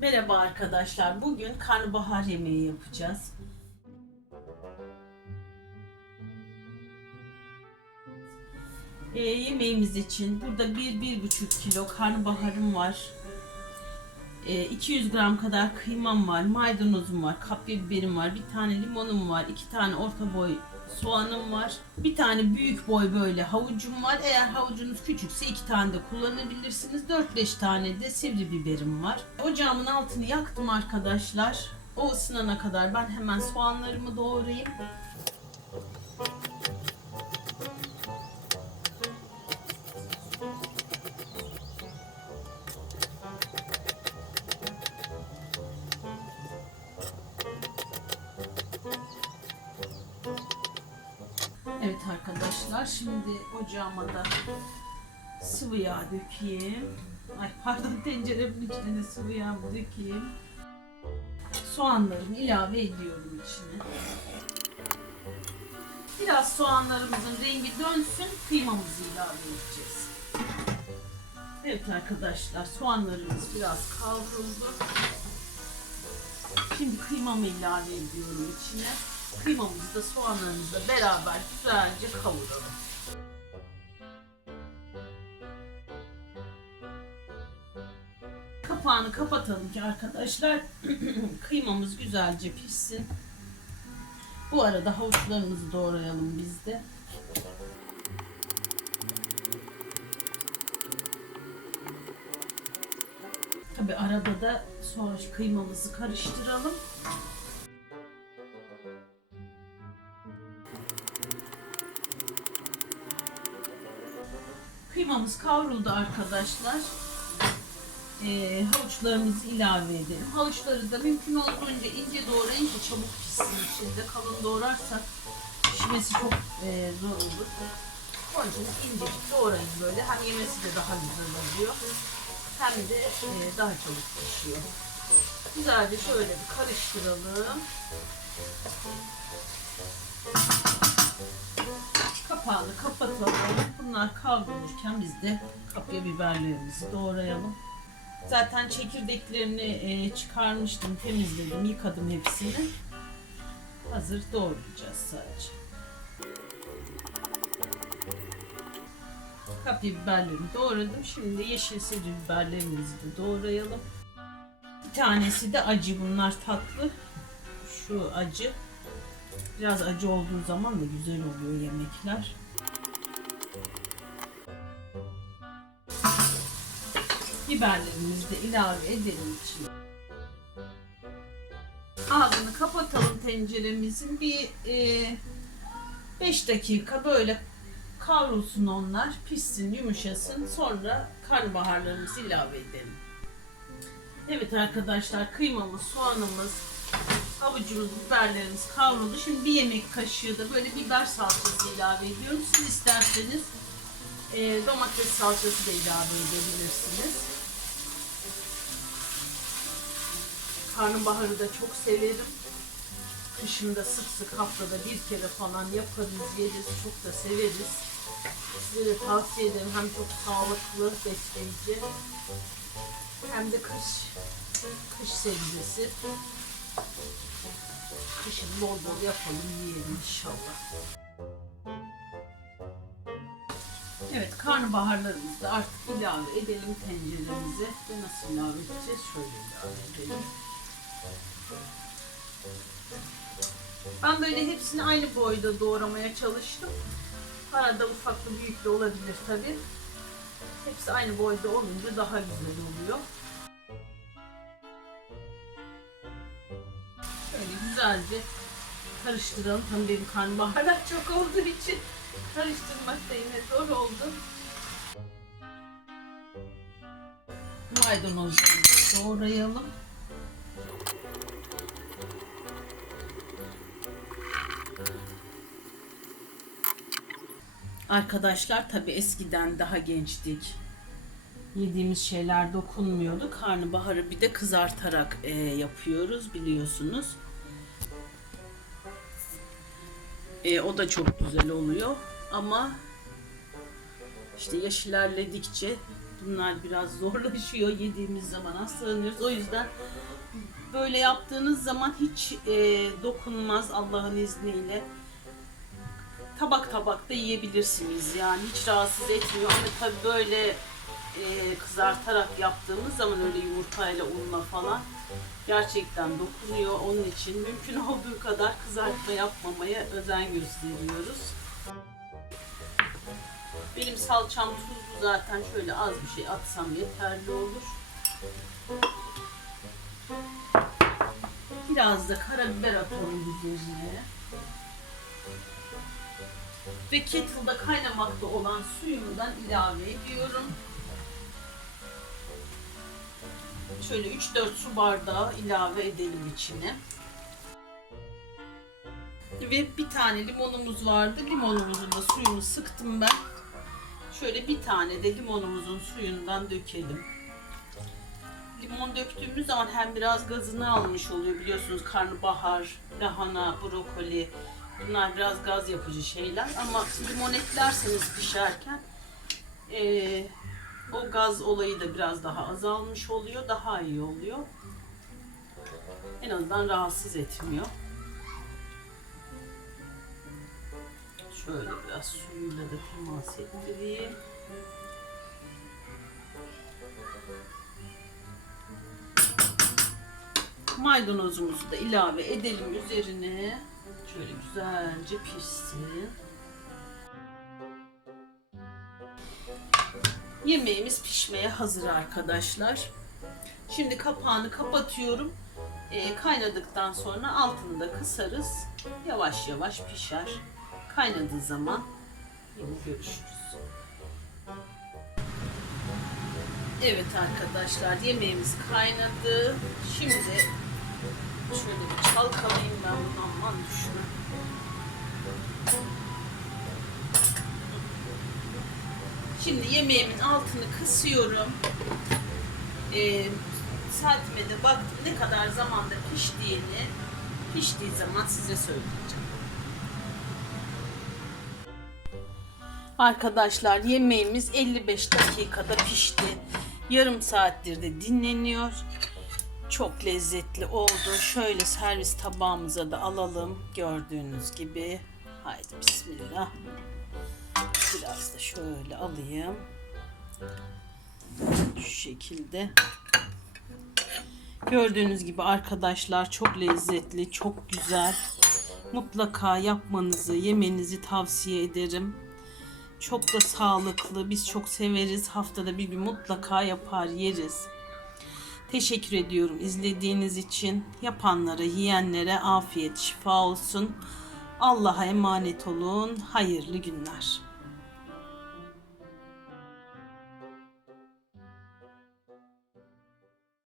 Merhaba arkadaşlar. Bugün karnabahar yemeği yapacağız. Ee, yemeğimiz için burada 1-1,5 kilo karnabaharım var. Ee, 200 gram kadar kıymam var, maydanozum var, kapya biberim var, bir tane limonum var, iki tane orta boy soğanım var, bir tane büyük boy böyle havucum var. Eğer havucunuz küçükse iki tane de kullanabilirsiniz. 4-5 tane de sivri biberim var. Ocağımın altını yaktım arkadaşlar. O ısınana kadar ben hemen soğanlarımı doğrayayım. Arkadaşlar şimdi ocağıma da sıvı yağ dökeyim. Ay pardon tenceremin içine sıvı yağ dökeyim. Soğanlarımı ilave ediyorum içine. Biraz soğanlarımızın rengi dönsün kıymamızı ilave edeceğiz. Evet arkadaşlar soğanlarımız biraz kavruldu. Şimdi kıymamı ilave ediyorum içine. Kıymamızı da soğanlarımızla beraber güzelce kavuralım. Kapağını kapatalım ki arkadaşlar kıymamız güzelce pişsin. Bu arada havuçlarımızı doğrayalım biz de. Tabi arada da sonra kıymamızı karıştıralım. Kıymamız kavruldu arkadaşlar. Ee, havuçlarımızı ilave edelim. Havuçları da mümkün olduğunca ince doğrayın ki çabuk pişsin içinde. Kalın doğrarsak pişmesi çok e, zor olur. Onun için incecik doğrayın böyle. Hem yemesi de daha güzel oluyor. Hem de e, daha çabuk pişiyor. Güzelce şöyle bir karıştıralım. Bunlar kavrulurken biz de kapya biberlerimizi doğrayalım. Zaten çekirdeklerini e, çıkarmıştım, temizledim, yıkadım hepsini. Hazır doğrayacağız sadece. Kapya biberlerimi doğradım. Şimdi yeşil sivri biberlerimizi de doğrayalım. Bir tanesi de acı. Bunlar tatlı. Şu acı. Biraz acı olduğu zaman da güzel oluyor yemekler. Biberlerimizi de ilave edelim içine. Ağzını kapatalım tenceremizin. Bir 5 dakika böyle kavrulsun onlar. Pişsin, yumuşasın. Sonra karnabaharlarımızı ilave edelim. Evet arkadaşlar kıymamız, soğanımız, havucumuz, biberlerimiz kavruldu. Şimdi bir yemek kaşığı da böyle biber salçası ilave ediyorum. Siz isterseniz e, domates salçası da ilave edebilirsiniz. Karnabaharı da çok severim. Kışında sık sık haftada bir kere falan yaparız, yeriz, çok da severiz. Size de tavsiye ederim. Hem çok sağlıklı, besleyici hem de kış kış sebzesi. Kışın bol bol yapalım, yiyelim inşallah. Evet, karnabaharlarımızı artık ilave edelim tenceremize. Ve nasıl ilave edeceğiz? Şöyle ilave edelim. Ben böyle hepsini aynı boyda doğramaya çalıştım. Arada ufaklı büyüklü olabilir tabi. Hepsi aynı boyda olunca daha güzel oluyor. Şöyle güzelce karıştıralım. Tabii benim karnabaharlar çok olduğu için karıştırmak da yine zor oldu. Maydanozlarımızı doğrayalım. Arkadaşlar tabi eskiden daha gençtik. Yediğimiz şeyler dokunmuyordu. Karnabaharı bir de kızartarak e, yapıyoruz biliyorsunuz. E, o da çok güzel oluyor. Ama işte yaş ilerledikçe bunlar biraz zorlaşıyor. Yediğimiz zaman hastalanıyoruz. O yüzden böyle yaptığınız zaman hiç e, dokunmaz Allah'ın izniyle. Tabak tabak da yiyebilirsiniz yani hiç rahatsız etmiyor ama tabii böyle e, kızartarak yaptığımız zaman öyle yumurtayla unla falan gerçekten dokunuyor. Onun için mümkün olduğu kadar kızartma yapmamaya özen gösteriyoruz. Benim salçam tuzlu zaten şöyle az bir şey atsam yeterli olur. Biraz da karabiber atalım üzerine. Ve kettle'da kaynamakta olan suyumdan ilave ediyorum. Şöyle 3-4 su bardağı ilave edelim içine. Ve bir tane limonumuz vardı. Limonumuzun da suyunu sıktım ben. Şöyle bir tane de limonumuzun suyundan dökelim. Limon döktüğümüz zaman hem biraz gazını almış oluyor biliyorsunuz karnabahar, lahana, brokoli bunlar biraz gaz yapıcı şeyler ama limon eklerseniz pişerken eee, o gaz olayı da biraz daha azalmış oluyor, daha iyi oluyor. En azından rahatsız etmiyor. Şöyle biraz suyuyla da temas ettireyim. Maydanozumuzu da ilave edelim üzerine. Şöyle güzelce pişsin. Yemeğimiz pişmeye hazır arkadaşlar. Şimdi kapağını kapatıyorum. Ee, kaynadıktan sonra altını da kısarız. Yavaş yavaş pişer. Kaynadığı zaman yine görüşürüz. Evet arkadaşlar yemeğimiz kaynadı. Şimdi şöyle bir çalkalayayım ben bunu aman düşme. Şimdi yemeğimin altını kısıyorum. Ee, saatime de baktım ne kadar zamanda piştiğini piştiği zaman size söyleyeceğim. Arkadaşlar yemeğimiz 55 dakikada pişti. Yarım saattir de dinleniyor. Çok lezzetli oldu. Şöyle servis tabağımıza da alalım. Gördüğünüz gibi. Haydi bismillah. Biraz da şöyle alayım. Şu şekilde. Gördüğünüz gibi arkadaşlar çok lezzetli, çok güzel. Mutlaka yapmanızı, yemenizi tavsiye ederim. Çok da sağlıklı. Biz çok severiz. Haftada bir gün mutlaka yapar yeriz. Teşekkür ediyorum izlediğiniz için. Yapanlara, yiyenlere afiyet, şifa olsun. Allah'a emanet olun. Hayırlı günler.